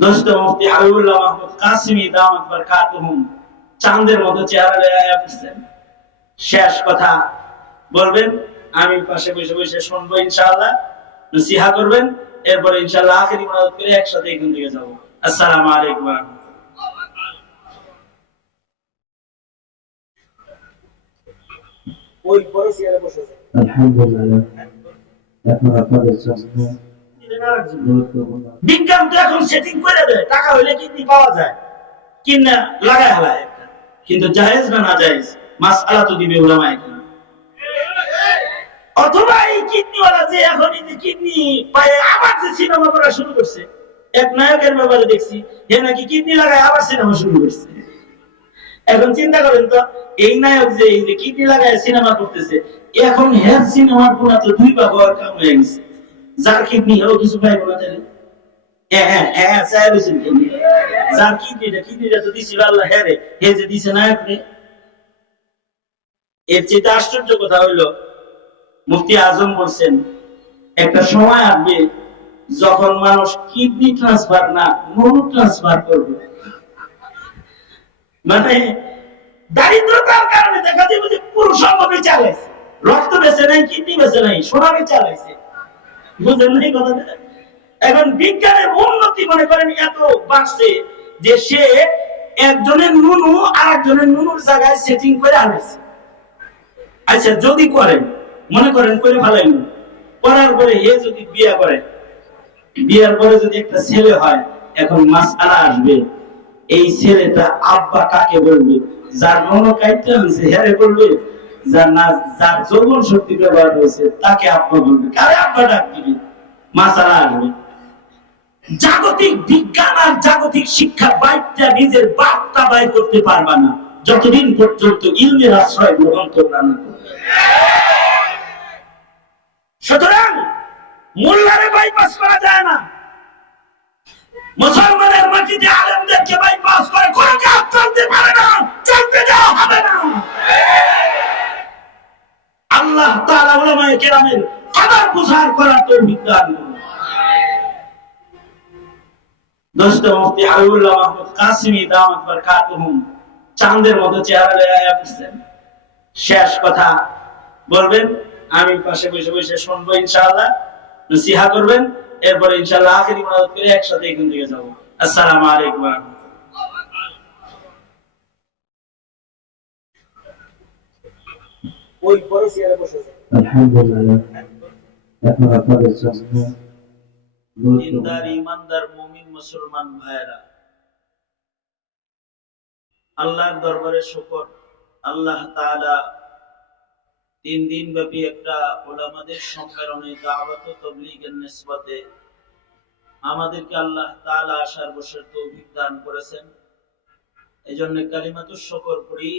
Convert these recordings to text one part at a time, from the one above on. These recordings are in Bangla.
দোস্ত মুফতি হাবিবুল্লাহ মাহমুদ কাসিমি দামাত বরকাতুহুম চাঁদের মতো চেহারা লয়ে আসছেন। শেষ কথা বলবেন, আমি পাশে বসে বসে শুনবো, ইনশাআল্লাহ নসিহা করবেন, এরপর ইনশাআল্লাহ আখিরি মুনাজাত করে একসাথে এখান থেকে যাব। আসসালামু আলাইকুম ওয়া রাহমাতুল্লাহ। ওই পরে চেয়ারে বসে আছেন। আলহামদুলিল্লাহ, এখন আপনাদের সামনে বিজ্ঞান তো এখন সেটিং করে দেয়, টাকা হইলে কিডনি পাওয়া যায়, কিনা লাগায় হালায় একটা, কিন্তু জায়েজ না না জায়েজ মাসআলা তো দিবে উলামায়ে কেরাম। অথবা এই কিডনিওয়ালা যে এখন এই যে কিডনি পায়ে আবার যে সিনেমা করা শুরু করছে, এক নায়কের ব্যাপারে দেখছি হে নাকি কিডনি লাগায় আবার সিনেমা শুরু করছে। এখন চিন্তা করেন তো, এই নায়ক যে এই যে কিডনি লাগায় সিনেমা করতেছে, এখন হের সিনেমার পুরা তো দুই ভাগ হওয়ার কাম হয়ে গেছে। যার কিডনি হেও কিছু পাইব না তাহলে যার কিডনিটা তো দিছিল আল্লাহ, হ্যাঁ রে হে যে দিছে নায়ক রে। এর চেয়ে আশ্চর্য কথা হইল, মুফতি আজম বলছেন একটা সময় আসবে যখন মানুষ কিডনি ট্রান্সফার না মনু ট্রান্সফার করবে। মানে দারিদ্রতার কারণে দেখা যাবে যে পুরো সম্পদ চালাইছে, রক্ত বেঁচে নাই, কিডনি বেঁচে নাই, সোনাকে চালাইছে। বুঝলেন না এই কথাটা? এখন বিজ্ঞানের উন্নতি মনে করেন এত বাড়ছে যে সে একজনের নুনু আর একজনের নুনুর জায়গায় সেটিং করে আনেছে। আচ্ছা যদি করেন, মনে করেন করে ফেলেন, করার পরে এ যদি বিয়ে করে, বিয়ের পরে যদি একটা ছেলে হয়, এখন মাসআলা আসবে এই ছেলেটা আব্বা কাকে বলবে? যার নুনু কাইতে আনছে হেরে বলবে, যার না যার যৌবন শক্তি ব্যবহার হয়েছে তাকে আব্বা বলবে, কারে আব্বা ডাক দিবে? মাসআলা আসবে। জাগতিক বিজ্ঞান আর জাগতিক শিক্ষা বাইকটা নিজের বার্তা বাইর করতে পারবা না যতদিন পর্যন্ত ইলমের আশ্রয় গ্রহণ করবে না। সুতরাং মোল্লারে বাইপাস করা যায় না, মুসলমানের মাটিতে আলেমদেরকে বাইপাস করে কোনো কাজ চলতে পারে না, চলতে দেওয়া হবে না। আল্লাহ তাআলা উলামায়ে কেরামের কদর বুঝার করার তৌফিক দান করুন। দোস্ত মুফতি হাবিবুল্লাহ মাহমুদ কাসিমি দামাত বরকাতুহুম চাঁদের মতো চেহারা লয়ে আসছেন। শেষ কথা বলবেন, আমি পাশে বসে বসে শুনবো, ইনশাআল্লাহ নসিহা করবেন, এরপর ইনশাআল্লাহ আখিরি মুনাজাত করে একসাথে এখান থেকে যাব। আসসালামু আলাইকুম ওয়া রাহমাতুল্লাহ। ওই পরে চেয়ারে বসে আছেন। আলহামদুলিল্লাহ, এখন আপনাদের সামনে দিনদার ইমানদার মুমিন মুসলমান ভাইরা, আল্লাহর দরবারে শুকর, আল্লাহ তাআলা 3 দিন ব্যাপী একটা উলামাদের সম্মেলনে দাওয়াত ও তাবলীগের নিসবতে আমাদেরকে আল্লাহ তাআলা আসার বসার তৌফিক দান করেছেন। এজন্য কালিমাতুশ শুকর করি,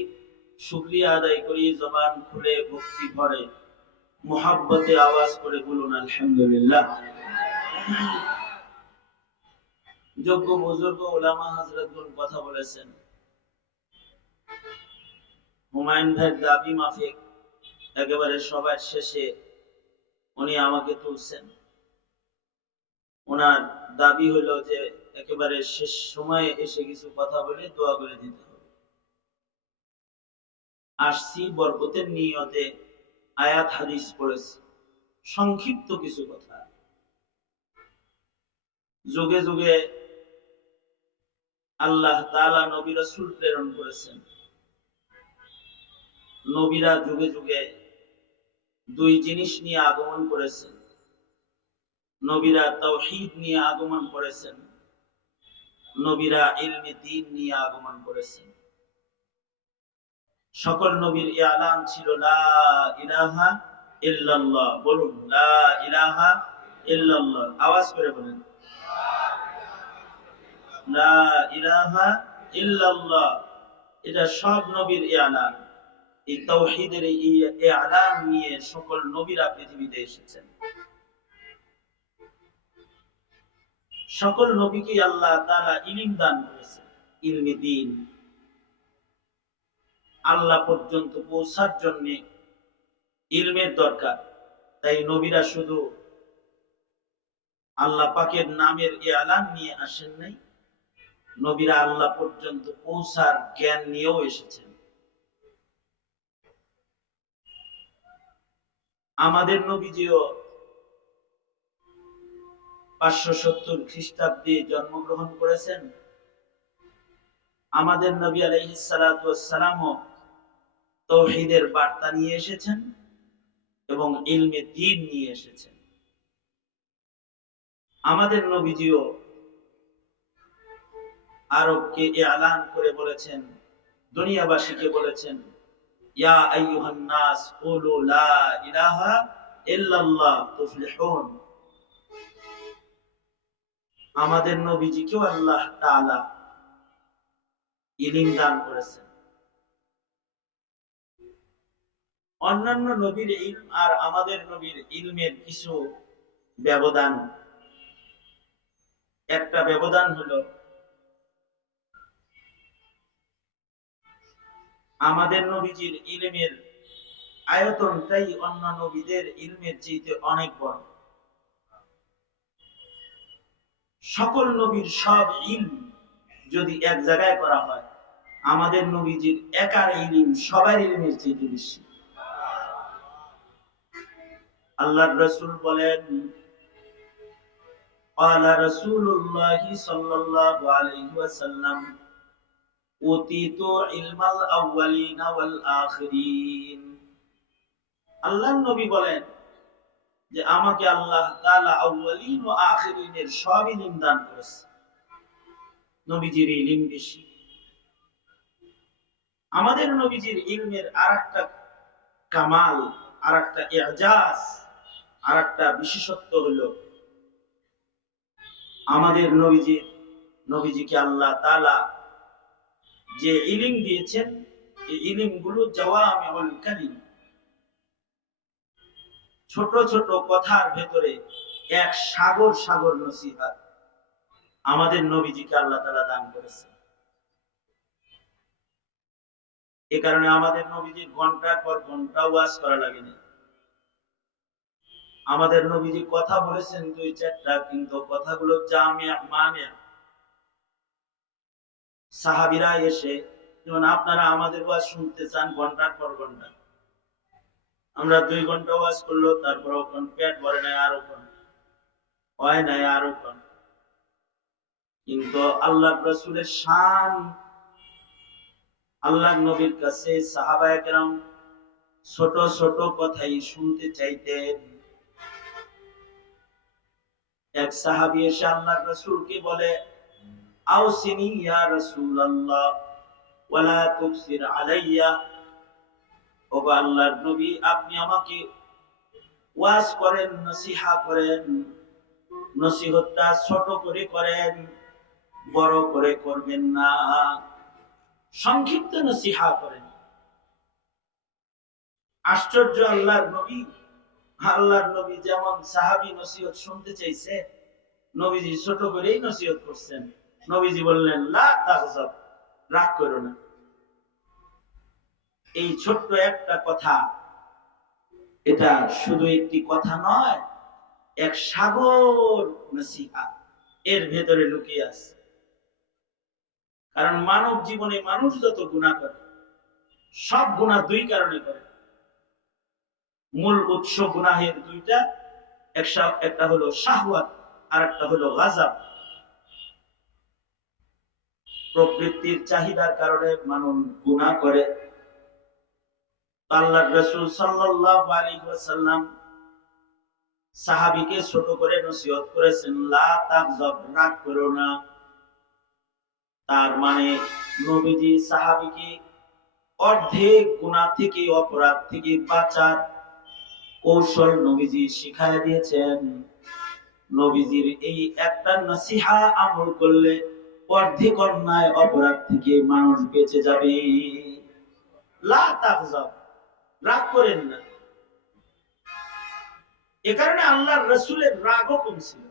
শুকরিয়া আদায় করি, জবান খুলে ভক্তি ভরে মুহাব্বতে আওয়াজ করে বলুন আলহামদুলিল্লাহ। যোগ্য বুজুর্গ উলামা হযরতগণ কথা বলেছেন, হুমায়ুন ভাইয়ের দাবি মাফিক একেবারে সবার শেষে উনি আমাকে তুলছেন। ওনার দাবি হলো যে একেবারে শেষ সময়ে এসে কিছু কথা বলে দোয়া করে দিতে হবে। আসছি বরকতের নিয়তে, আয়াত হাদিস পড়েছি, সংক্ষিপ্ত কিছু কথা। যুগে যুগে আল্লাহ তাআলা নবী রাসূল প্রেরণ করেছেন। নবীরা যুগে যুগে 2 জিনিস নিয়ে আগমন করেছেন। নবীরা তাওহীদ নিয়ে আগমন করেছেন, নবীরা ইলমে দ্বীন নিয়ে আগমন করেছেন। সকল নবীর ইলান ছিল লা ইলাহা ইল্লাল্লাহ। বলুন লা ইলাহা ইল্লাল্লাহ, আওয়াজ করে বলেন লা ইলাহা ইল্লাল্লাহ। এটা সব নবীর ইলান। এই তাওহীদের ইলান নিয়ে সকল নবীরা পৃথিবীতে এসেছেন। সকল নবীকে আল্লাহ তাআলা ইলম দান করেছেন, ইলমে দ্বীন। আল্লাহ পর্যন্ত পৌঁছার জন্য ইলমের দরকার। তাই নবীরা শুধু আল্লাহ পাকের নামের ইলান নিয়ে আসেন নাই, নবীরা আল্লাহ পর্যন্ত পৌঁছার জ্ঞান নিয়েও এসেছেন। আমাদের নবীজিও 570 খ্রিস্টাব্দে জন্মগ্রহণ করেছেন। আমাদের নবী আলাইহিস সালাতু ওয়াস সালামও তাওহীদের বার্তা নিয়ে এসেছেন এবং ইলমে দ্বীন নিয়ে এসেছেন। আমাদের নবীজিও আরবকে এলান করে বলেছেন, দুনিয়াবাসীকে বলেছেন, ইয়া আইয়ুহান নাস কুলু লা ইলাহা ইল্লাল্লাহ তুফলিহুন। আমাদের নবীজিকেও আল্লাহ তাআলা ইলম দান করেছেন। অন্যান্য নবীর ইলম আর আমাদের নবীর ইলমের কিছু ব্যবধান। একটা ব্যবধান হলো, আমাদের নবীজির ইলমের আয়তনটাই অন্য নবীদের ইলমের চেয়ে অনেক বড়। সকল নবীর সব ইলম যদি এক জায়গায় করা হয়, আমাদের নবীজির একার ইলম সবার ইলমের চেয়ে বেশি। আল্লাহর রাসূল বলেন, قال رسول الله صلى الله عليه وسلم أوتيت علم الأولين والآخرين। আল্লাহর নবী বলেন যে আমাকে আল্লাহ তাআলা আউয়ালিন ও আখিরিনের সব ইলম দান করেছে। নবীজির ইলম বেশি। আমাদের নবীজির ইলমের আরেকটা কামাল, আরেকটা ইজাজ, আরেকটা বিশেষত্ব হলো, আমাদের নবীজিকে আল্লাহ তাআলা যে ইলম দিয়েছেন, এই ইলমগুলো জাওয়ামিউল কালিম, ছোট ছোট কথার ভেতরে এক সাগর সাগর নসিহত আমাদের নবীজিকে আল্লাহ তাআলা দান করেছেন। এ কারণে আমাদের নবীজির ঘন্টার পর ঘন্টা ওয়াজ করা লাগেনি। আমাদের নবীজি কথা বলেছেন 2-4টা, কিন্তু কথাগুলো জামিয়া মানিয়া। সাহাবীরা এসে, যেমন আপনারা আমাদের ওয়াজ শুনতে চান ঘন্টার পর ঘন্টা, আমরা 2 ঘন্টা ওয়াজ করলো, তারপর ওখান পেট ভরে নাই, আরো কোন হয় নাই, আরো কোন। কিন্তু আল্লাহর রাসূলের শান, আল্লাহর নবীর কাছে সাহাবায়ে কেরাম ছোট ছোট কথাই শুনতে চাইতেন। এক সাহাবী এসে আল্লাহর রাসূলকে বলে, আউসিনি ইয়া রাসূলুল্লাহ ওয়ালা তুকসির আলাইয়া। ও আল্লাহর নবী, আপনি আমাকে ওয়াজ করেন, নসিহত করেন, নসিহতটা ছোট করে করেন, বড় করে করবেন না, সংক্ষিপ্ত নসিহত করেন। আশ্চর্য, আল্লাহর নবী যেমন সাহাবী নসিহত শুনতে চাইছে, নবীজি ছোট করেই নসিহত করছেন। নবীজি বললেন, লা তাগজাব, রাগ করো না। এই ছোট্ট একটা কথা, এটা শুধু একটি কথা নয়, এক সাগর নসিহত এর ভেতরে লুকিয়ে আছে। কারণ মানব জীবনে মানুষ যত গুনাহ করে, সব গুনাহ 2 কারণে করে। মূল উৎস গুনাহের 2টা, একটা হলো শাহওয়াত আর একটা হলো গাযাব। প্রবৃত্তির চাহিদার কারণে মানুষ গুনাহ করে। আল্লাহর রাসূল সাল্লাল্লাহু আলাইহি ওয়াসাল্লাম সাহাবীকে ছোট করে নসিহত করেছেন, লা তাগজাব, রাগ করো না। তার মানে নবীজি সাহাবীকে অর্ধেক গুনাহ থেকে, অপরাধ থেকে বাঁচার কৌশল নবীজি শিখায় দিয়েছেন। নবীজির এই একটা নসিহা আমল করলে অর্ধেক অন্যায় অপরাধ থেকে মানুষ বেঁচে যাবে। লা তাগজাব, রাগ করেন না। এ কারণে আল্লাহর রাসূলের রাগও কম ছিল।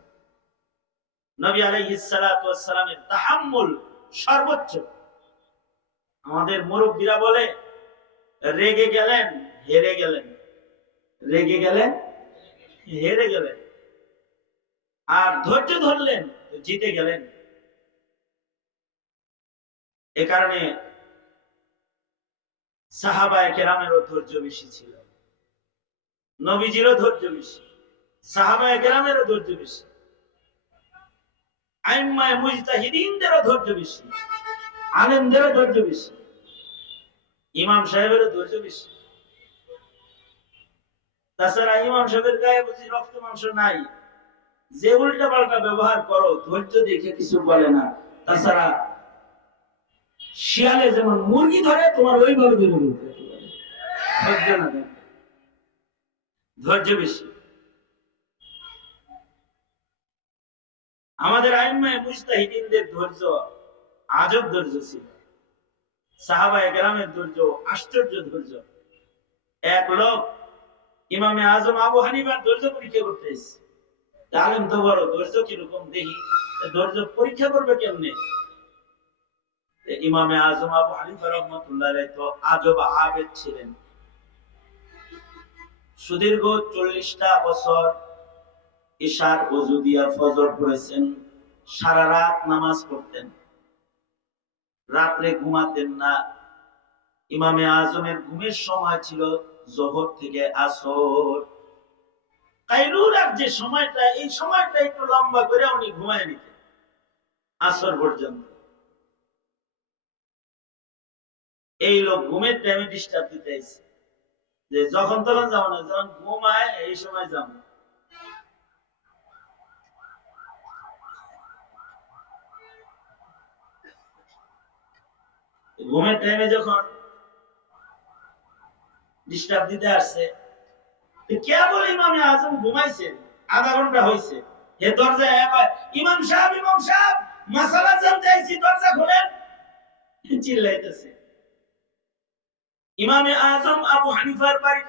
নবী আলাইহিস সালাতু ওয়াস সালামের তাহাম্মুল সর্বোচ্চ। আমাদের মুরব্বীরা বলে, রেগে গেলেন হেরে গেলেন, রেগে গেলেন হেরে গেলেন, আর ধৈর্য ধরলেন জিতে গেলেন। এ কারণে সাহাবায়ে কেরামেরও ধৈর্য বেশি ছিল, নবীজিরও ধৈর্য বেশি, সাহাবায়ে কেরামেরও ধৈর্য বেশি, আইম্মায়ে মুজতাহিদিনদেরও ধৈর্য বেশি, আলেমদেরও ধৈর্য বেশি, ইমাম সাহেবেরও ধৈর্য বেশি। তাছাড়া ইমাম সাহেবের গায়ে বুঝি রক্ত মাংস নাই, যে উল্টা পাল্টা ব্যবহার করো ধৈর্য দেখে কিছু বলে না। তাছাড়া শিয়ালে যেমন মুরগি ধরে তোমার ওইভাবে ধরে ধৈর্য না, ধৈর্য বেশি। আমাদের আইম্মায়ে মুজতাহিদিনদের ধৈর্য আজব ধৈর্য ছিল, সাহাবায়ে কেরামের ধৈর্য আশ্চর্য ধৈর্য। এক লোক ইমামে আজম আবু হানিফার ধৈর্য পরীক্ষা করতে এসেছে। আলেম তো বড়, ধৈর্য কিরকম দেখি, ধৈর্য পরীক্ষা করবে কেমনে? ইমামে আজম আবু হানিফা রাহমাতুল্লাহ আলাইহি তো আজব আবেদ ছিলেন। সুদীর্ঘ 40টা বছর ইশার ওযু দিয়া ফজর পড়েছেন, সারা রাত নামাজ পড়তেন, রাত্রে ঘুমাতেন না। ইমামে আজমের ঘুমের সময় ছিল যোহর থেকে আসর। কাইলুলার যে সময়টা, এই সময়টা একটু লম্বা করে উনি ঘুমায় নিতেন আসর পর্যন্ত। এই লোক ঘুমের টাইমে ডিস্টার্ব দিতে এসেছে, যে যখন তখন যাবো না, যখন ঘুমায় এই সময় যাবো। ঘুমের টাইমে যখন ডিস্টার্ব দিতে আসছে, কেবল ইমামে আজম ঘুমাইছেন, আধা ঘন্টা হয়েছে, এ দরজা ইমাম সাহেব মাসালা জানতে আইছি, দরজা খোলেন, চিল্লাইতেছে। ইমামে আজম আবু হানিফার বাড়ি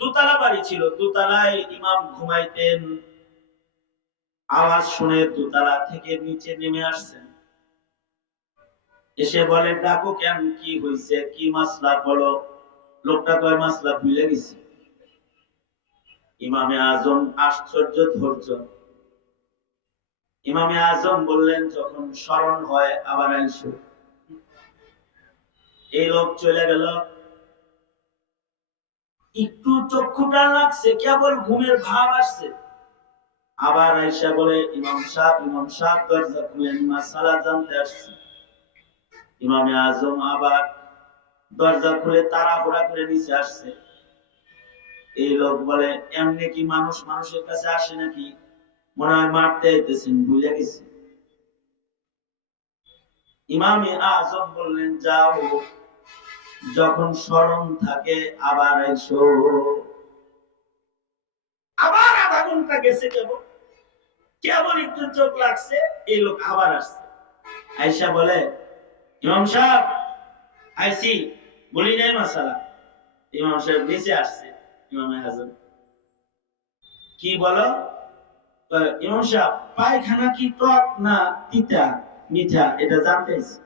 দোতলা বাড়ি ছিল, দোতলায় ইমাম ঘুমাইতেন। আওয়াজ শুনে দোতলা থেকে নিচে নেমে আসছেন, এসে বলে ডাকো কেন, কি হয়েছে, কি মাসলা বলো। লোকটা কয় মাসলা ভুলে গেছি। ইমামে আজম আশ্চর্য ধৈর্য। ইমামে আজম বললেন যখন স্মরণ হয় আবার আইসো। এই লোক চলে গেল, একটু চক্ষুটা লাগছে, কেবল ঘুমের ভাব আসছে, আবার আইসা বলে ইমাম সাহেব দরজা খুলেন, মাসালা জানতে আসছে। ইমামে আজম আবার দরজা খুলে তাড়াহুড়া করে নিচে আসছে। এই লোক বলে এমনি কি মানুষ মানুষের কাছে আসে নাকি, মনে হয় মারতে আইতেছেন, ভুলে গেছি। ইমামে আজম বললেন যাও, যখন স্মরণ থাকে আবার আইসো। আবার আধা ঘন্টা গেছে, কেবল একটু চোখ লাগছে, এই লোক আবার আসছে। আইসা বলে ইমাম সাহেব আইসি, বলি নাই মাসালা। ইমাম সাহেব নিচে আসছে। ইমামে আজম কি বলো? ইমাম সাহেব পায়খানা কি টক না তিতা মিঠা এটা জানতে চাইছি।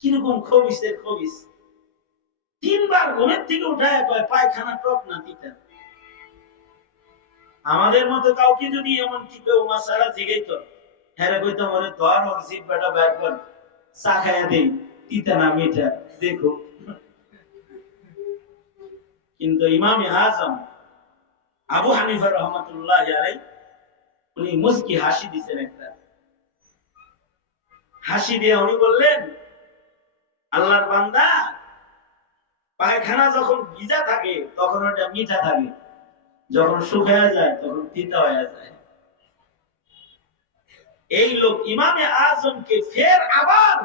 কিরকম খবিসের খবিস, 3 বার ঘুমের থেকে উঠায় কয় পায়খানা টক না তিতা। আমাদের মতো কাউকে যদি এমন কি কেউ মাসালা জিগাইতো, হ্যাঁ কইতো মনে ধর ওর জিহ্বাটা বের কর, চা খাইয়া দেই, তিতা না মিঠা দেখো। কিন্তু ইমামে আজম আবু হানিফা রাহমাতুল্লাহ আলাইহি উনি মুস্কি হাসি দিয়েছেন, একটা হাসি দিয়ে উনি বললেন আল্লাহর বান্দা, পায়খানা যখন ভিজা থাকে তখন ওটা মিঠা থাকে, যখন শুকায় যায় তখন তিতা হয়ে যায়। এই লোক ইমামে আজমকে ফের আবার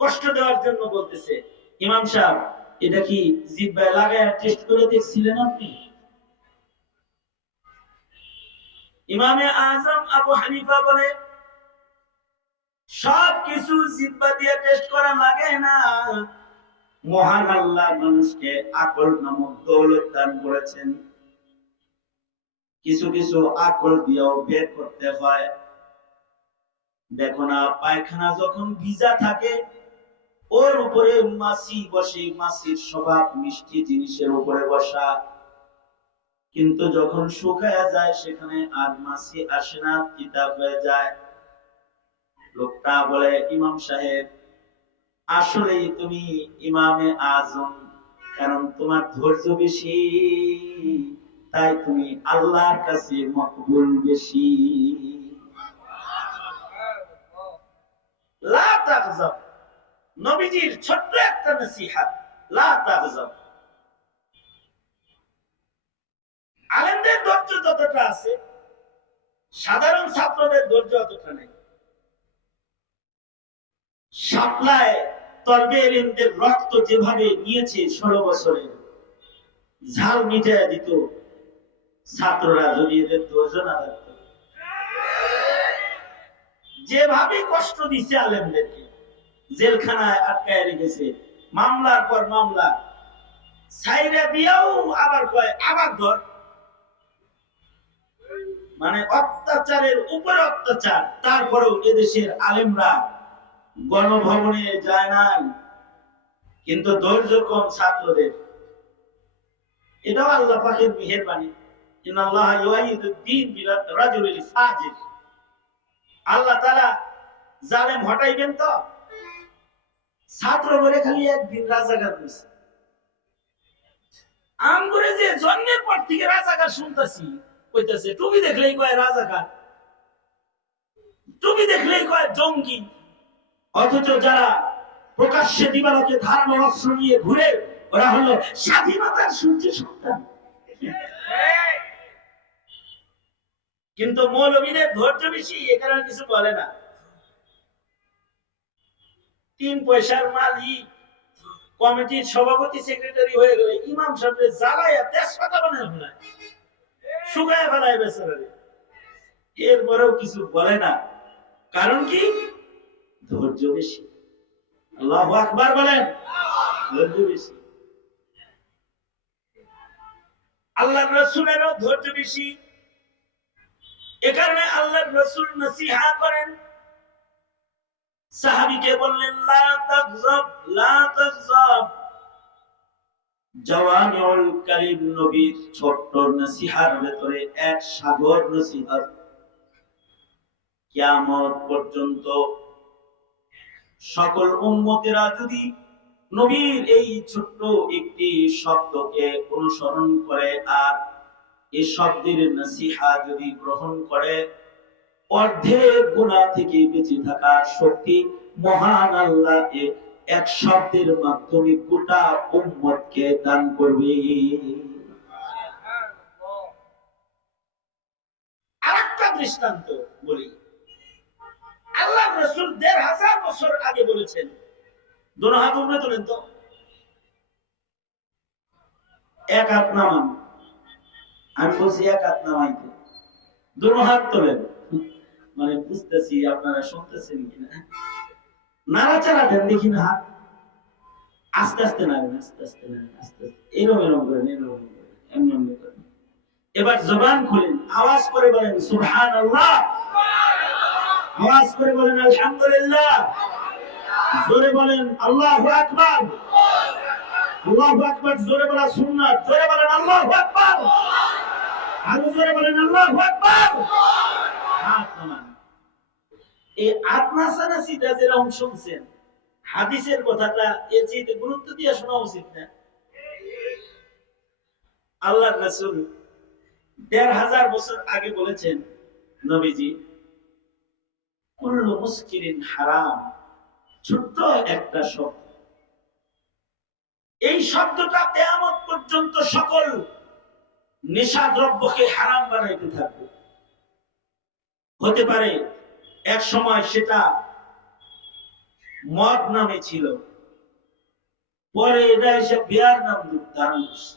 কষ্ট দেওয়ার জন্য বলতেছে, ইমাম সাহেব এটা কি জিহ্বায় লাগায় টেস্ট করে দেখছিলেন আপনি? ইমামে আজম আবু হানিফা বলে সব কিছু জিহ্বা দিয়ে টেস্ট করা লাগে না, মহান আল্লাহ মানুষকে আকল নামক দৌলত দান করেছেন, কিছু কিছু আকল দিয়েও বের করতে হয়। দেখো না, পায়খানা যখন ভিজা থাকে ওর উপরে মাছি বসে, মাছির স্বভাব মিষ্টি জিনিসের উপরে বসা, কিন্তু যখন শুকায়া যায় সেখানে আর মাছি আসে না, তিতা হয়ে যায়। লোকটা বলে ইমাম সাহেব আসলে তুমি ইমামে আজম, কারণ তোমার ধৈর্য বেশি, তাই তুমি আল্লাহর কাছে মকবুল বেশি। লা তাগজাব, নবীজির ছোট্ট একটা নসিহত, লা তাগজাব। আলেমদের ধৈর্য যতটা আছে, সাধারণ ছাত্রদের ধৈর্য অতটা নেই। শাপলায় তলবে এলিমদের রক্ত যেভাবে নিয়েছে 16 বছরে, ঝাল মিটাইয়া দিত ছাত্ররা যদি এদের ধৈর্য না থাকত। যেভাবে কষ্ট দিচ্ছে আলেমদেরকে, জেলখানায় আটকায় রেখেছে, মামলার পর মামলা, ছাইরা দিয়াও আবার কয় আবার ধর, মানে অত্যাচারের উপর অত্যাচার। তারপরেও এদেশের আলেমরা গণভবনে যায় নাই, কিন্তু ধৈর্য কম ছাত্রদের। এটাও আল্লাহ পাকের মেহেরবানি। ইন্নাল্লাহ ইউআইয়িদুদ দ্বীন বিরাজুলিল ফাজির। আল্লাহ তাআলা জালেম হটাইবেন তো। ছাত্র বলে খালি একদিন রাজাকার হইছে, আমগরে যে জন্মের পর থেকে রাজাকার শুনতাছি, কইতাছে টুপি দেখলেই কয় রাজাকার, টুপি দেখলেই কয় জঙ্গি। অথচ যারা প্রকাশ্যে দিবালোকে ধারালো অস্ত্র নিয়ে ঘুরে, ওরা হলো স্বাধীনতার সূর্য সন্তান। কিন্তু মৌলবীদের ধৈর্য বেশি, এ কারণে কিছু বলে না। 3 পয়সার মালিক কমিটির সভাপতি সেক্রেটারি হয়ে গেলে ইমাম সাহেবের জ্বালায়া তেজপাতা বানায় ফেলায়, শুকায় ফেলায় বেচারারে, এরপরেও কিছু বলে না। কারণ কি? ধৈর্য বেশি। আল্লাহু আকবার বলেন, ধৈর্য বেশি। আল্লাহর রাসূলেরও ধৈর্য বেশি। এ কারণে আল্লাহর রাসূল নসিহত করেন, সাহাবীকে বললেন লা তাগজাব, লা তাগজাব। জাওয়ামিউল কালিম নবীর ছোট্ট নসিহতের ভিতরে এক সাগর নসিহত। কিয়ামত পর্যন্ত সকল উম্মতেরা যদি নবীর এই ছোট্ট একটি শব্দকে অনুসরণ করে আর এই শব্দের নসিহত যদি গ্রহণ করে, অর্ধেক গুনাহ থেকে বেঁচে থাকার শক্তি মহান আল্লাহ এক শব্দের মাধ্যমে গোটা উম্মতকে দান করবে। আরেকটা দৃষ্টান্ত বলি। আল্লাহ রাসূল ১৫০০ বছর আগে বলেছেন, দোনো হাত উপরে তোলেন তো, এক হাত নামান। আমি বলছি এক হাত নামাইতে, দোনো হাত তোলেন, মানে বুঝতেছি আপনারা শুনতেছেন কিনা। নাড়াচাড়া দেন দেখি না হাত, আস্তে আস্তে নাড়েন, আস্তে আস্তে নাড়েন, আস্তে আস্তে এরকম এরকম করেন, এরকম করেন, এমনি করেন। এবার জবান খুলেন, আওয়াজ করে বলেন সুবহানাল্লাহ, আওয়াজ করে বলেন আলহামদুলিল্লাহ, জোরে বলেন আল্লাহু আকবার, আল্লাহু আকবার। জোরে বলা সুন্নাত, জোরে বলেন আল্লাহু আকবার, আরো জোরে বলেন আল্লাহু আকবার। হাত নামান। এই আত্মাসানাসিটা যেরকম শুনছেন, হাদিসের কথাটা এর চেয়ে গুরুত্ব দিয়ে শোনা উচিত না? আল্লাহর রাসূল ১৫০০ বছর আগে বলেছেন, নবীজি, কুল্লু মুসকিরিন হারাম, ছোট্ট একটা শব্দ। এই শব্দটা কিয়ামত পর্যন্ত সকল নেশা দ্রব্যকে হারাম বানাইতে থাকবে। হতে পারে এক সময় সেটা মদ নামে ছিল, পরে এটা এসে বিয়ার নাম ধারণ করছে,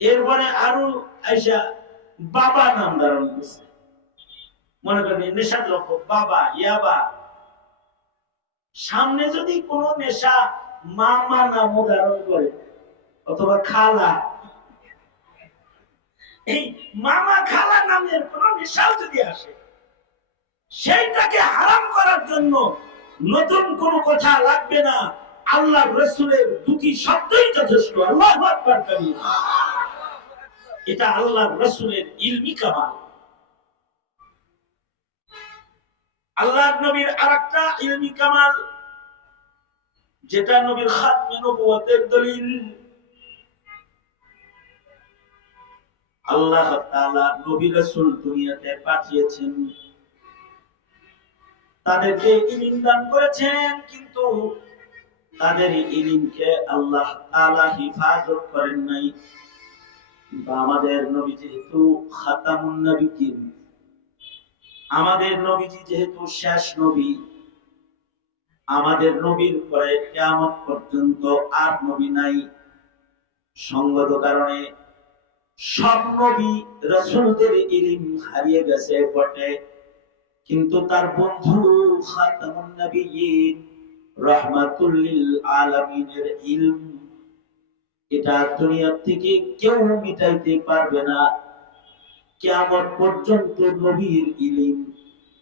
এরপরে আরো আইসা বাবা নাম ধারণ করছে। মনে করেন নেশা দ্রব্য বাবা, ইয়াবা। সামনে যদি কোন নেশা মামা নাম ধারণ করে অথবা খালা, এই মামা খালা নামের কোন নেশাও যদি আসে, সেইটাকে হারাম করার জন্য নতুন কোন কথা লাগবে না, আল্লাহ রাসূলের দুটি শব্দই যথেষ্ট। আল্লাহু আকবার কাবীর। এটা আল্লাহ রাসূলের ইলমি কামাল। আল্লাহর নবীর আরেকটা ইলমি কামাল, যেটা নবীর খাতমে নবুয়তের দলিল। আল্লাহ তাআলা নবী রাসূল দুনিয়াতে পাঠিয়েছেন, তাদেরকে ইলম দান করেছেন, কিন্তু তাদের ইলমকে আল্লাহ তাআলা হিফাজত করেন নাই। কিন্তু আমাদের নবী যেহেতু খাতামুন নবিয়্যিন, আমাদের নবীজি যেহেতু শেষ নবী, আমাদের নবীর পরে কিয়ামত পর্যন্ত আর নবী নাই। সঙ্গত কারণে সব নবী রাসূলদের ইলম হারিয়ে গেছে বটে, কিন্তু তার বন্ধু খাতামুন নবিয়্যিন রাহমাতুল লিল আলামিনের ইলম, এটা দুনিয়া থেকে কেউ মিটাইতে পারবে না। কিয়ামত পর্যন্ত নবীর ইলম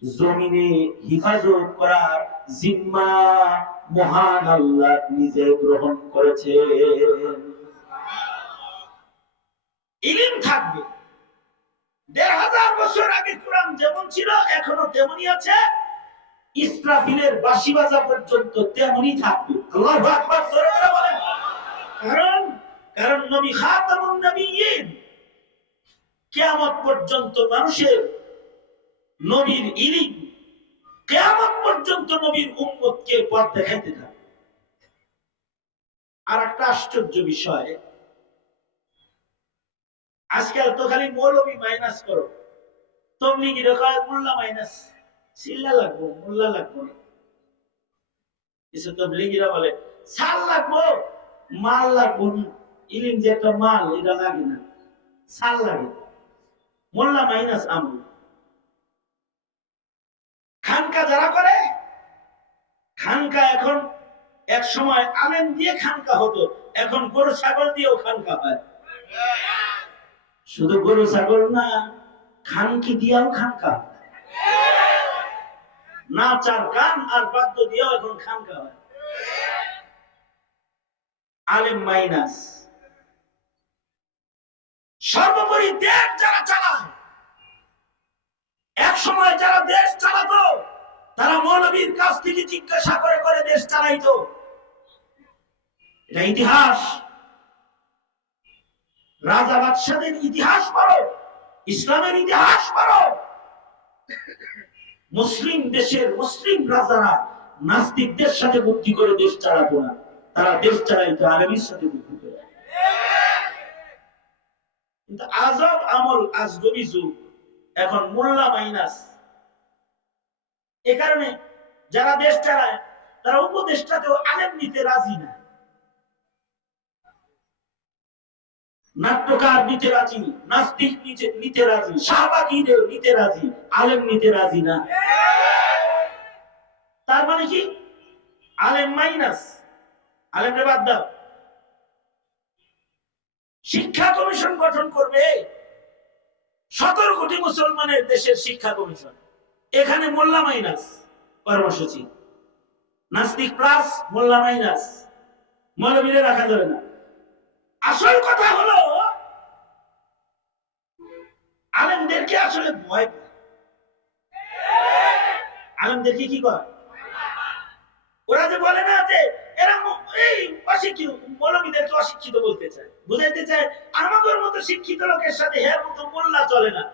জমিনে হিফাজত করার জিম্মা মহান আল্লাহ নিজে গ্রহণ করেছেন। ইলম থাকবে। ১৫০০ বছর আগে কোরআন যেমন ছিল এখনো তেমনই আছে, ইসরাফিলের বাঁশি বাজা পর্যন্ত তেমনই থাকবে। আল্লাহু আকবার, জোরে করে বলেন। কারণ নবী খাতামুন নবিয়্যিন, কিয়ামত পর্যন্ত মানুষের নবীর ইলম, কিয়ামত পর্যন্ত নবীর উম্মতকে পথ দেখাইতে থাকবে। আর একটা আশ্চর্য বিষয়, আজকাল তো খালি মৌলবী মাইনাস করো, তবলিগীরা কয় মোল্লা মাইনাস, চিল্লা লাগবো, মোল্লা লাগবো না। কিছু তবলিগীরা বলে সাল লাগবো, মাল লাগবো না। ইলম যে একটা মাল, এটা লাগে না, সাল লাগে। মোল্লা মাইনাস আমল। খানকা যারা করে, খানকা এখন এক সময় আলেম দিয়ে খানকা হতো, এখন গরু ছাগল দিয়েও খানকা হয়। শুধু গরু ছাগল না, খানকি দিয়েও খানকা, নাচ আর গান আর বাদ্য দিয়েও এখন খানকা হয়। আলেম মাইনাস। সর্বোপরি দেশ যারা চালায়, এক সময় যারা দেশ চালাতো তারা মৌলবীর কাছ থেকে জিজ্ঞাসা করে করে দেশ চালাইতো। এটা ইতিহাস। রাজা বাদশাদের ইতিহাস পড়ো, ইসলামের ইতিহাস পড়ো। মুসলিম দেশের মুসলিম রাজারা নাস্তিকদের সাথে বুদ্ধি করে দেশ চালাতো না, তারা দেশ চালাইতো আরবির সাথে বুদ্ধি করে। কিন্তু আজব আমল, আজগবি যুগ, এখন মোল্লা মাইনাস। এ কারণে যারা দেশ চালায় তারা উপদেষ্টাতেও আলেম নিতে রাজি না, নাট্যকার নিতে রাজি, নাস্তিক নিতে রাজি, শাহবাগীদের নিতে রাজি, আলেম নিতে রাজি না। তার মানে কি? আলেম মাইনাস, আলেমরে বাদ দাও। শিক্ষা কমিশন গঠন করবে ১৭ কোটি মুসলমানের দেশের শিক্ষা কমিশন, এখানে মোল্লা মাইনাস কর্মসূচি, নাস্তিক প্লাস মোল্লা মাইনাস, মৌলবীরে রাখা যাবে না। আসল কথা হলো আলেমদেরকে আসলে ভয় পায়। আলেমদেরকে কি করে? ওরা যে বলে না যে এরা এই অশিক্ষিত, মৌলবীদেরকে অশিক্ষিত বলতে চায়, বুঝাইতে চায় আমাদের মতো শিক্ষিত লোকের সাথে এর মতো মোল্লা চলে না।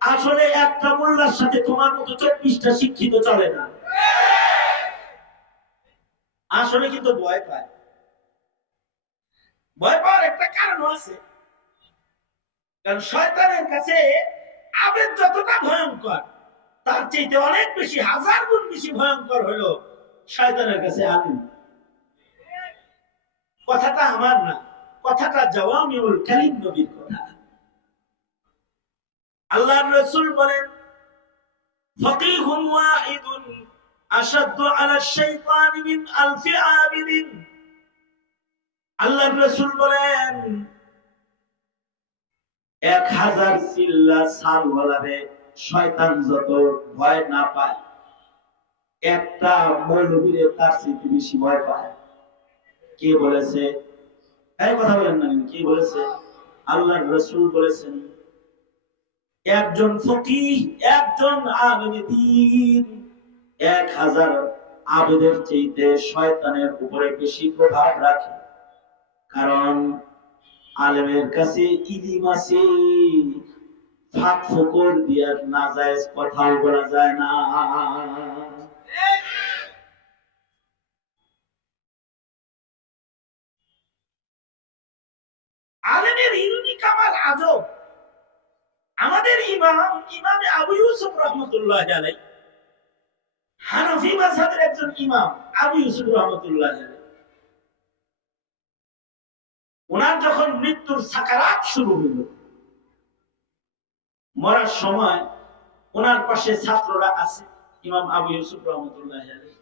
আসলে একটা মোল্লার সাথে তোমার মতো ২৪টা শিক্ষিত চলে না। আসলে কিন্তু ভয় পায়। ভয় পাওয়ার একটা কারণ আছে, কারণ শয়তানের কাছে আবেগ যতটা ভয়ঙ্কর, তার চাইতে অনেক বেশি, ১০০০ গুণ বেশি ভয়ঙ্কর হলো শয়তানের কাছে আলেম। কথাটা আমার না, কথাটা জাওয়ামিউল কালিম নবীর কথা। আল্লাহর রাসূল বলেন, ফাকিহুন ওয়াহিদুন আশাদ্দু আলা শাইতানি মিন আলফি আবিদিন। আল্লাহর রাসূল বলেন ১০০০ চিল্লা সালওয়ালারে শয়তান যত ভয় না পায়, একটা মৌলবীরে তার চেয়ে বেশি ভয় পায়। কে বলেছে? এই কথা বলেন না, কে বলেছে? আল্লাহর রাসূল বলেছেন, একজন ফকিহ, একজন আলেম দ্বীন ১০০০ আবেদের চাইতে শয়তানের উপরে বেশি প্রভাব রাখে, কারণ আলেমের কাছে ইলিম আছে, ফাঁক ফোকর দিয়ে নাজায়েজ কথাও বলা যায় না। আলেমের ইলমি কামাল আজব। আমাদের ইমাম আবু ইউসুফ রাহমাতুল্লাহ আলাইহি, হানাফি মাযহাবের একজন ইমাম আবু ইউসুফ রাহমাতুল্লাহ আলাইহি, ওনার যখন মৃত্যুর সাকারাত শুরু হলো, মরার সময় ওনার পাশে ছাত্ররা আছে। ইমাম আবু ইউসুফ রাহমাতুল্লাহ আলাইহি,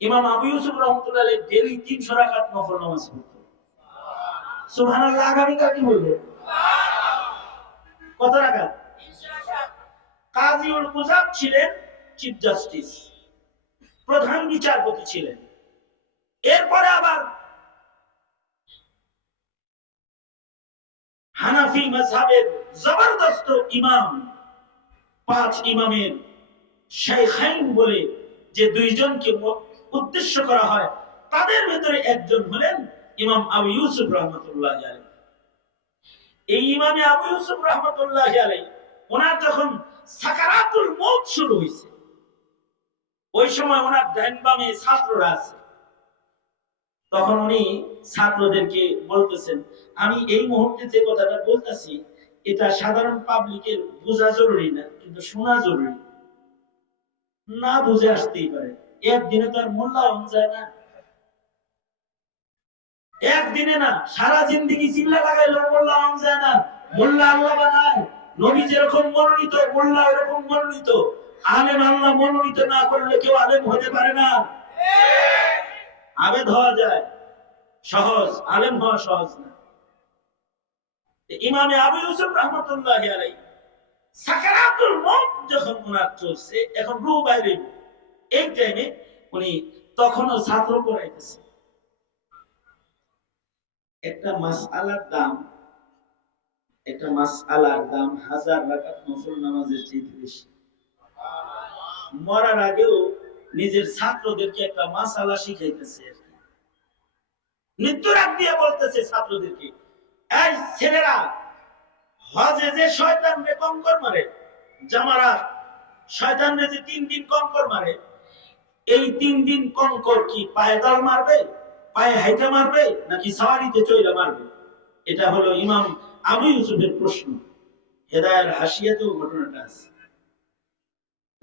ইমাম আবু ইউসুফ রাহমাতুল্লাহ আলাইহি ডেইলি 300 রাকাত নফল নামাজ পড়তেন। সুবহানাল্লাহ। আগামীকাল কি বলবে? কত রাকাত? কাজীউল কুযাব ছিলেন চিফ জাস্টিস, প্রধান বিচারপতি ছিলেন। এরপরে আবার হানাফি মাযহাবের জবরদস্ত ইমাম, 5 ইমামের শাইখাইন বলে যে দুইজনকে উদ্দেশ্য করা হয়, তাদের ভিতরে একজন হলেন ইমাম আবু ইউসুফ রাহমাতুল্লাহ আলাইহি। এই ইমামে আবু ইউসুফ রাহমাতুল্লাহ আলাইহি ওনার যখন সাকারাতুল মউত শুরু হয়েছে, ওই সময় ওনার ডান বামে ছাত্ররা আছে। তখন উনি ছাত্রদেরকে বলতেছেন, আমি এই মুহূর্তে যে কথাটা বলতেছি এটা সাধারণ পাবলিকের বোঝা জরুরি না, কিন্তু শোনা জরুরি। না বুঝে আসতেই পারে, একদিনে তো আর মূল্যায়ন যায় না। একদিনে না, সারা জিন্দেগি চিল্লা লাগাইলো মূল্যায়ন যায় না। মোল্লা আল্লাহ বানায়, নবী যেরকম মনোনীত মোল্লা এরকম মনোনীত। আলেম আল্লাহ মনোনীত না করলে কেউ আলেম হতে পারে না। আবেদ হওয়া যায় সহজ, আলেম হওয়া সহজ না। ইমামে আবু ইউসুফ রাহমাতুল্লাহ আলাইহি সাকারাতুল মউত যখন ওনার চলছে, এখন রূহ বাইরে, এই টাইমে উনি তখনও ছাত্র পড়াইতেছে। একটা মাসআলার দাম 1000 রাকাত নফল নামাজের চেয়ে বেশি। মরার আগেও নিজের ছাত্রদেরকে একটা মাসআলা শিখাইতেছে। মৃত্যুর আগ দিয়ে বলতেছে ছাত্রদেরকে, এই ছেলেরা, হজে যে শয়তানরে কঙ্কর মারে, জামারাত শয়তানরে যে 3 দিন কঙ্কর মারে, এই 3 দিন কঙ্কর কি পায়দাল মারবে, পায়ে হাইটা মারবে, নাকি সাওয়ারিতে চইলা মারবে? এটা হলো ইমাম আবু ইউসুফের প্রশ্ন। হেদায়ের হাসিয়াতেও ঘটনাটা আছে।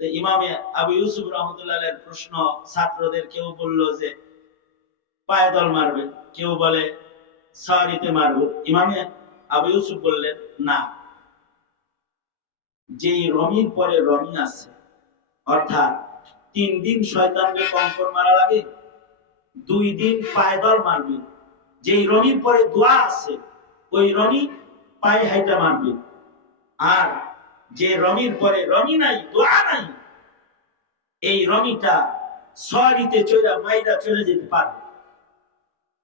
ইমামে আবু ইউসুফ রাহমাতুল্লাহ আলাইহির প্রশ্ন, ছাত্রদের কেউ বলল যে পায়দল মারবে, কেউ বলে সাওয়ারিতে মারবে। ইমামে আবু ইউসুফ বললেন, না, যেই রমির পরে রমি আছে, অর্থাৎ 3 দিন শয়তানকে কঙ্কর মারা লাগে, 2 দিন পায়দল মারবে। যেই রমির পরে দোয়া আছে, ওই রমি পায়ে হাইটা মারবে। আর যে রমির পরে রমি নাই, দোয়া নাই, এই রমিটা সাওয়ারিতে চড়া মাইরা চলে যেতে পারবে।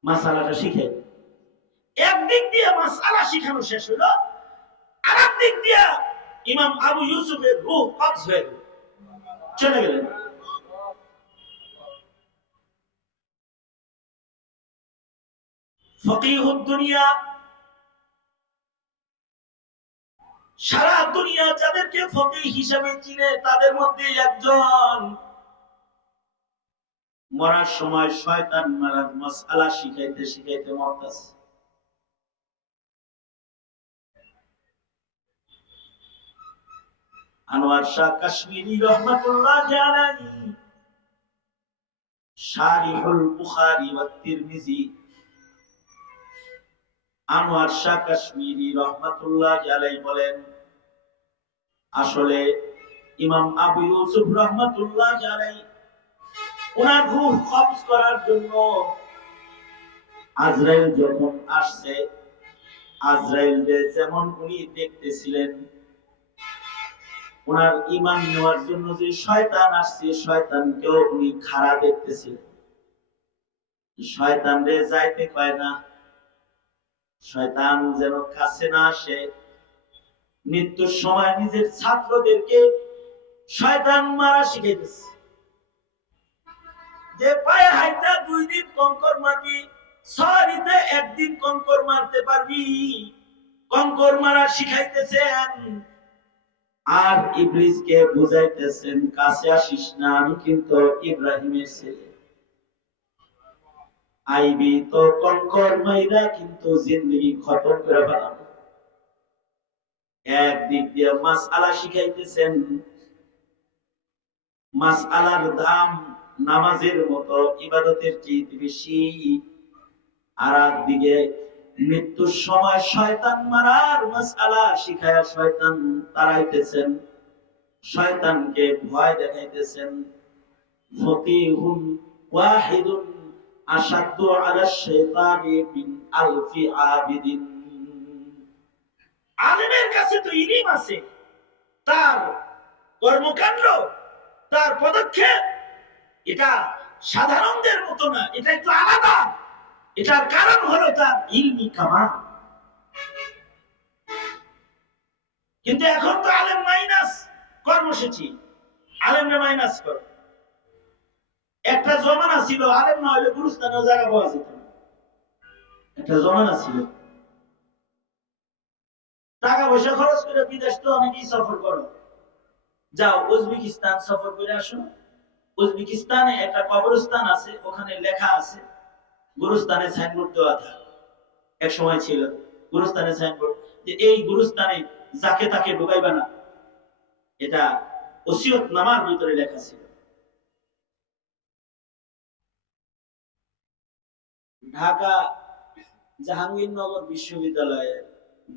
মাসালাটা শিখে একদিক দিয়ে মাসালা শিখানো শেষ হলো, আর একদিক দিয়ে ইমাম আবু ইউসুফের রূহ কবজ হয়ে গেল, চলে গেলেন। ফকিহুদ দুনিয়া, সারা দুনিয়া যাদেরকে ফকিহ হিসেবে চিনে, তাদের মধ্যে একজন মরার সময় শয়তান মারার মাসআলা শিখাইতে শিখাইতে মরতাছে। আনোয়ার শাহ কাশ্মীরি রাহমাতুল্লাহ আলাইহি, শারিহুল বুখারী ওয়া তিরমিজি, আনোয়ার শাহ কাশ্মীরি রাহমাতুল্লাহ আলাইহি বলেন, আসলে ইমাম আবু ইউসুফ রাহমাতুল্লাহ আলাইহি ওনার রূহ কবজ করার জন্য আজরাইল যখন আসছে, আজরাইলকে যেমন উনি দেখতেছিলেন, ওনার ঈমান নেওয়ার জন্য যে শয়তান আসছে, শয়তানকেও উনি খাড়া দেখতেছিলেন। শয়তানরে যাইতে পায় না, শয়তান যেন কাছে না আসে। মৃত্যুর সময় নিজের ছাত্রদেরকে শয়তান মারা শিখাইতেছে। যে পায়ে হাইটা 2 দিন কঙ্কর মারবি, সরিতে একদিন কঙ্কর মারতে পারবি, কঙ্কর মারা শিখাইতেছেন। আর ইবলিসকে বুঝাইতেছেন কাছে আসিস না, আমি কিন্তু ইব্রাহিমের ছেলে, আইবি তো কঙ্কর মাইরা কিন্তু জিন্দেগি খতম করে ফেলাম। একদিক দিয়ে মাসআলা শিখাইতেছেন, মাসআলার দাম নামাজের মতো ইবাদতের চেয়ে বেশি। আর একদিকে মৃত্যুর সময় শয়তান মারার মাসআলা শিখায়া শয়তান তাড়াইতেছেন, শয়তানকে ভয় দেখাইতেছেন। ফতিহুন ওয়াহিদুন আশাদ্দু আলা শাইতানি মিন আলফি আবিদিন। আলেমের কাছে তো ইলম আছে, তার কর্মকাণ্ড, তার পদক্ষেপ এটা সাধারণদের মতো না, এটা একটু আলাদা। এটার কারণ হলো তার ইলমি কামাল। কিন্তু এখন তো আলেম মাইনাস কর্মসূচি, আলেমরা মাইনাস করে। একটা জমানা ছিল আলেম না হলে গুরুস্থানেও জায়গা পাওয়া যেত না, একটা জমানা ছিল। টাকা পয়সা খরচ করে বিদেশ তো অনেকেই সফর করো, যাও উজবেকিস্তান সফর করে আসো। উজবেকিস্তানে একটা কবরস্থান আছে, ওখানে লেখা আছে, গুরুস্থানে সাইনবোর্ড দেওয়া থাকে, এক সময় ছিল গুরুস্থানে সাইনবোর্ড, যে এই গুরুস্থানে যাকে তাকে ঢুকাইবে না, এটা ওসিয়ত নামার ভিতরে লেখা ছিল। ঢাকা জাহাঙ্গীরনগর বিশ্ববিদ্যালয়ের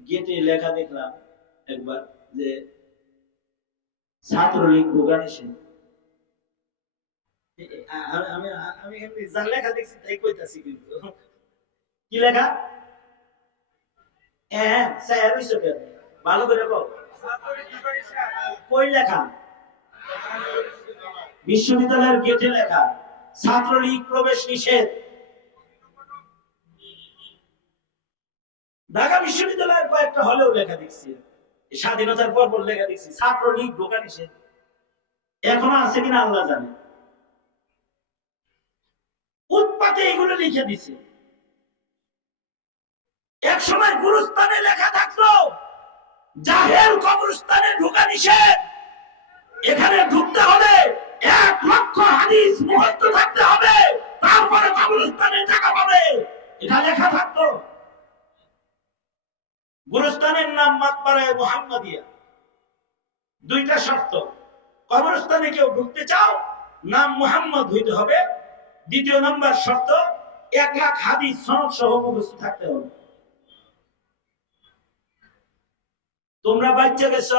গেটে লেখা দেখলাম একবার যে ছাত্রলীগ ঢোকা নিষেধ। আমি যা লেখা দেখছি তাই কইতাছি, কিন্তু কি লেখা? হ্যাঁ স্যার ভালো করে বল, কই লেখা? বিশ্ববিদ্যালয়ের গেটে লেখা ছাত্রলীগ প্রবেশ নিষেধ। ঢাকা বিশ্ববিদ্যালয়ের কয়েকটা হলেও লেখা দেখছি, স্বাধীনতার পর লেখা দেখছি ছাত্রলীগ ঢোকা নিষেধ। এখনো আছে কিনা আল্লাহ জানে। উৎপাতে এগুলো লিখে দিছে। এক সময় গুরুস্থানে লেখা থাকলো জাহেল কবরস্থানে ঢোকা নিষেধ, এখানে ঢুকতে হলে 1 লক্ষ হাদিস মুখস্থ থাকতে হবে, তারপরে কবরস্থানে টাকা পাবে, এটা লেখা থাকতো। গুরুস্থানের নাম মাকবারায়ে মুহাম্মাদিয়া। 2টা শর্ত, কবরস্থানে কেউ ঢুকতে চাও নাম মুহাম্মদ হইতে হবে, 2য় নম্বর শর্ত 1 লাখ হাদিস সনদ সহ মুখস্থ থাকতে হবে। তোমরা বাচ্চা গেছ,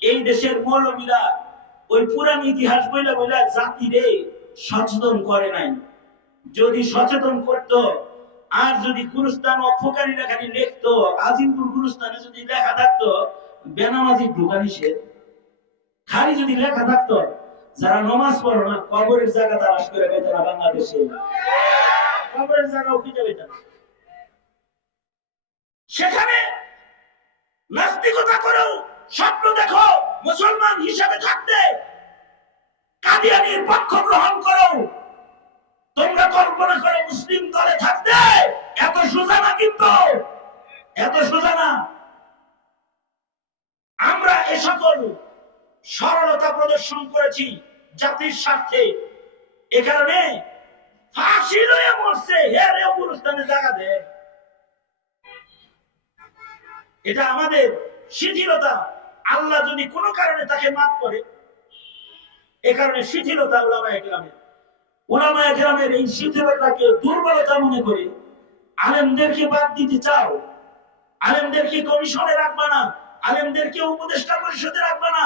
এই দেশের মৌলবীরা ওই পুরান ইতিহাস বইলা বইলা জাতিরে সচেতন করে নাই। যদি সচেতন করত, আর যদি গুরুস্থান অপকারী লেখাটি লিখতো, আজিমপুর গুরুস্থানে যদি লেখা থাকতো বেনামাজি ঢোকা নিষেধ, খালি যদি লেখা থাকতো যারা নামাজ পড়ো না কবরের জায়গা তালাশ করে পেত না, বাংলাদেশে কবরের জায়গাও খুঁজে পেত না। সেখানে নাস্তিকতা করো, স্বপ্ন দেখো মুসলমান হিসাবে থাকতে, কাদিয়ানির পক্ষ গ্রহণ করো, তোমরা কল্পনা করো মুসলিম দলে থাকতে। এত সোজা না, কিন্তু এত সোজা না। আমরা এ সকল সরলতা প্রদর্শন করেছি জাতির স্বার্থে। এ কারণে ফাঁসি লয়ে মরছে, হেরে গুরুস্থানে জায়গা দেয়, এটা আমাদের শিথিলতা। আল্লাহ যদি কোনো কারণে তাকে মাফ করে, এ কারণে শিথিলতা উলামায়ে কেরামের। উলামায়ে কেরামের এই শিথিলতাকে দুর্বলতা মনে করে আলেমদেরকে বাদ দিতে চাও, আলেমদেরকে কমিশনে রাখবা না, আলেমদেরকে উপদেষ্টা পরিষদে রাখবা না,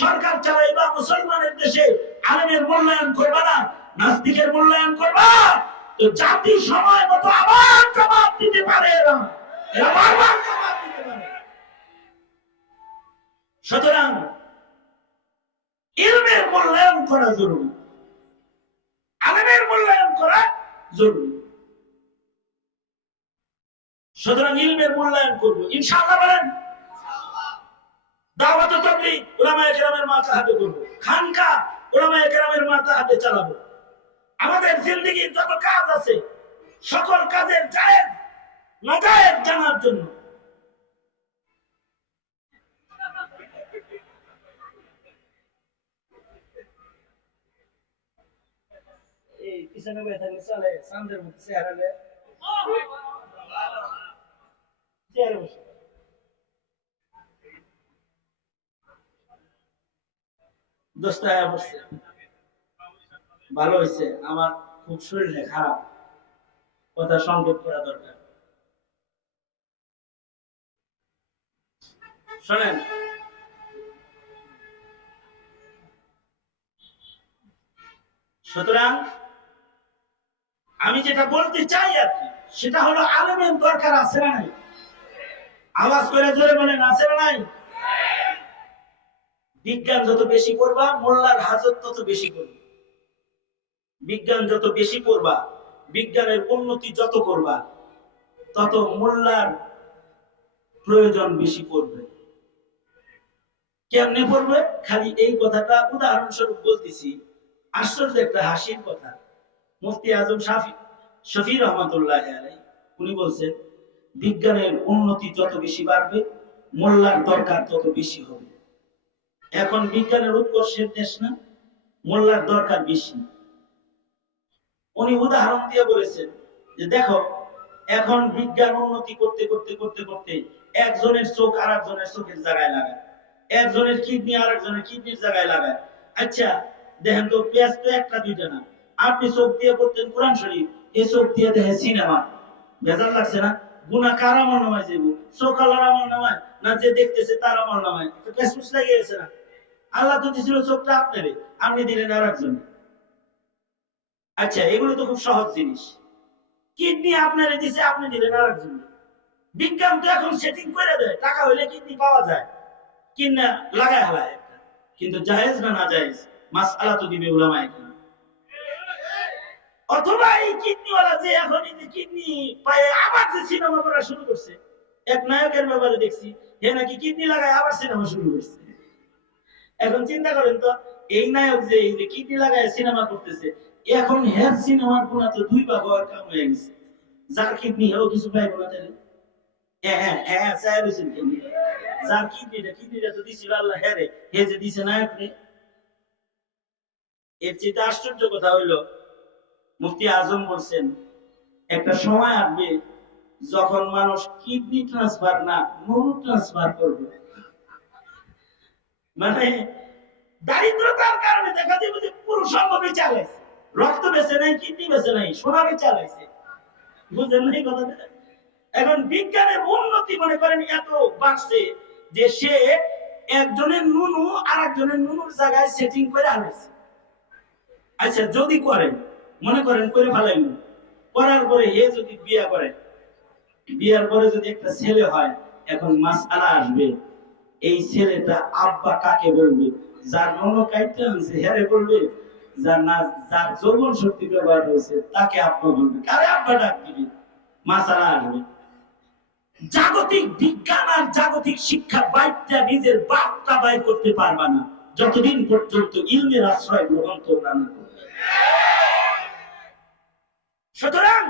সরকার চালাইবা মুসলমানের দেশে, আলেমের মূল্যায়ন করবা না, নাস্তিকের মূল্যায়ন করবা, তো জাতি সময় মতো আবার জবাব দিতে পারে। এরা বারবার জবাব দিতে পারে। সুতরাং ইলমের মূল্যায়ন করা জরুরি, আলেমের মূল্যায়ন করা জরুরি। সুতরাং ইলমের মূল্যায়ন করবো ইনশাআল্লাহ। বলেন দাওয়াত ও তাবলীগ উলামায়ে কেরামের মাথা হাতে করবো, খানকা উলামায়ে কেরামের মাথা হাতে চালাবো। আমাদের জিন্দগির যত কাজ আছে সকল কাজের জায়েজ নাজায়েজ জানার জন্য এই পিছনে বসে থাকলে চলে, চাঁদের মধ্যে চেহারালে চেহারা বসে দোস্তা বসছে। ভালো হয়েছে, আমার খুব শরীরে খারাপ, কথা সংক্ষেপ করা দরকার। শোনেন, সুতরাং আমি যেটা বলতে চাই আর কি সেটা হলো আলেমের দরকার আছে না নাই? আওয়াজ করে জোরে বলেন, আছে না নাই? বিজ্ঞান যত বেশি করবা মোল্লার হাজত তত বেশি করবে। বিজ্ঞান যত বেশি করবা, বিজ্ঞানের উন্নতি যত করবা, তত মোল্লার প্রয়োজন বেশি পড়বে। কেমনে পড়বে? খালি এই কথাটা উদাহরণস্বরূপ বলতেছি, আশ্চর্য একটা হাসির কথা। মুফতি আজম শফি রহমাতুল্লাহ আলাইহি উনি বলছেন, বিজ্ঞানের উন্নতি যত বেশি বাড়বে মোল্লার দরকার তত বেশি হবে। এখন বিজ্ঞানের উৎকর্ষের দেশ না, মোল্লার দরকার বেশি। উনি উদাহরণ দিয়ে বলেছেন যে দেখো, এখন বিজ্ঞান উন্নতি করতে করতে করতে করতে একজনের চোখ আর একজনের চোখের জায়গায় লাগায়, একজনের কিডনি আর একজনের কিডনির জায়গায় লাগায়। আচ্ছা দেখেন তো, পেঁয়াজ তো একটা দুইটা না, আপনি চোখ দিয়ে করতেন কোরআন শরীফ, এই চোখ দিয়ে দেখেন সিনেমা, ভেজাল লাগছে না? গুনাহ কার আমল নামায় যাইব? চোখ আল্লাহর আমল নামায় না যে দেখতেছে তার আমল নামায়? একটু পেছপুছ লেগে গেছে না? আল্লাহ তো দিছিল চোখটা আপনারে, আপনি দিলেন আর একজন। আচ্ছা এগুলো তো খুব সহজ জিনিস। কিডনি আপনারে দিছে, আপনি দিলেন আর একজন। বিজ্ঞান তো এখন সেটিং করে দেয়, টাকা হইলে কিডনি পাওয়া যায়, কিনা লাগায় হালায়। কিন্তু জায়েজ না না জায়েজ মাসআলা তো দিবে উলামায়ে কেরাম। অথবা এই কিডনিওয়ালা যে এখন এই যে কিডনি পায় আবার যে সিনেমা করা শুরু করছে, এক নায়কের ব্যাপারে দেখছি, হে নাকি কিডনি লাগায় আবার সিনেমা শুরু করছে। এখন চিন্তা করেন তো, এই নায়ক যে এই যে কিডনি লাগায় সিনেমা করতেছে, এখন হের সিনেমার গুণা তো দুই ভাগ হওয়ার কাম হয়ে গেছে। যার কিডনি হেও কিছু পাইব না তাহলে? যার কিডনিটা তো দিছিল আল্লাহ, হেরে হে যে দিছে নায়ক রে। এর চেয়ে আশ্চর্য কথা হইল, মুফতি আজম বলছেন একটা সময় আসবে যখন মানুষ কিডনি ট্রান্সফার না নুন ট্রান্সফার করবে। মানে দারিদ্রতার কারণে দেখা যাবে যে পুরো সম্ভবে চালাইছে, রক্ত বেঁচে নাই, কিডনি বেঁচে নাই, সোনা বেঁচে চালাইছে। বুঝলেন না এই কথাটা? এখন বিজ্ঞানের উন্নতি মনে করেন এত বাড়ছে যে সে একজনের নুনু আর একজনের নুনুর জায়গায় সেটিং করে আনাইছে। আচ্ছা যদি করেন, মনে করেন করে ফেলাইল, করার পরে এ যদি বিয়ে করে, বিয়ের পরে যদি একটা ছেলে হয়, এখন মাসআলা আসবে, এই ছেলেটা আব্বা কাকে বলবে? যার নুনু কাইতে আনছে হেরে বলবে, যার না যার যৌবন শক্তি ব্যবহার হয়েছে তাকে আব্বা বলবে, কারে আব্বা ডাক দিবে? মাসআলা আসবে। জাগতিক বিজ্ঞান আর জাগতিক শিক্ষা বাইকটা নিজের বার্তা বাইর করতে পারবা না যতদিন পর্যন্ত ইলমের আশ্রয় গ্রহণ করবে না। সুতরাং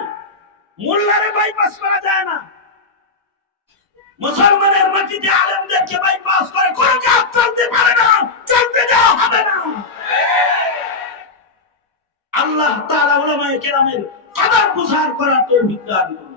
মোল্লারে বাইপাস করা যায় না, মুসলমানের মাটিতে আলেমদেরকে বাইপাস করে কোনো কাজ চলতে পারে না, চলতে দেওয়া হবে না। আল্লাহ তাআলা উলামায়ে কেরামের কদর বুঝার করার তৌফিক দান করুন।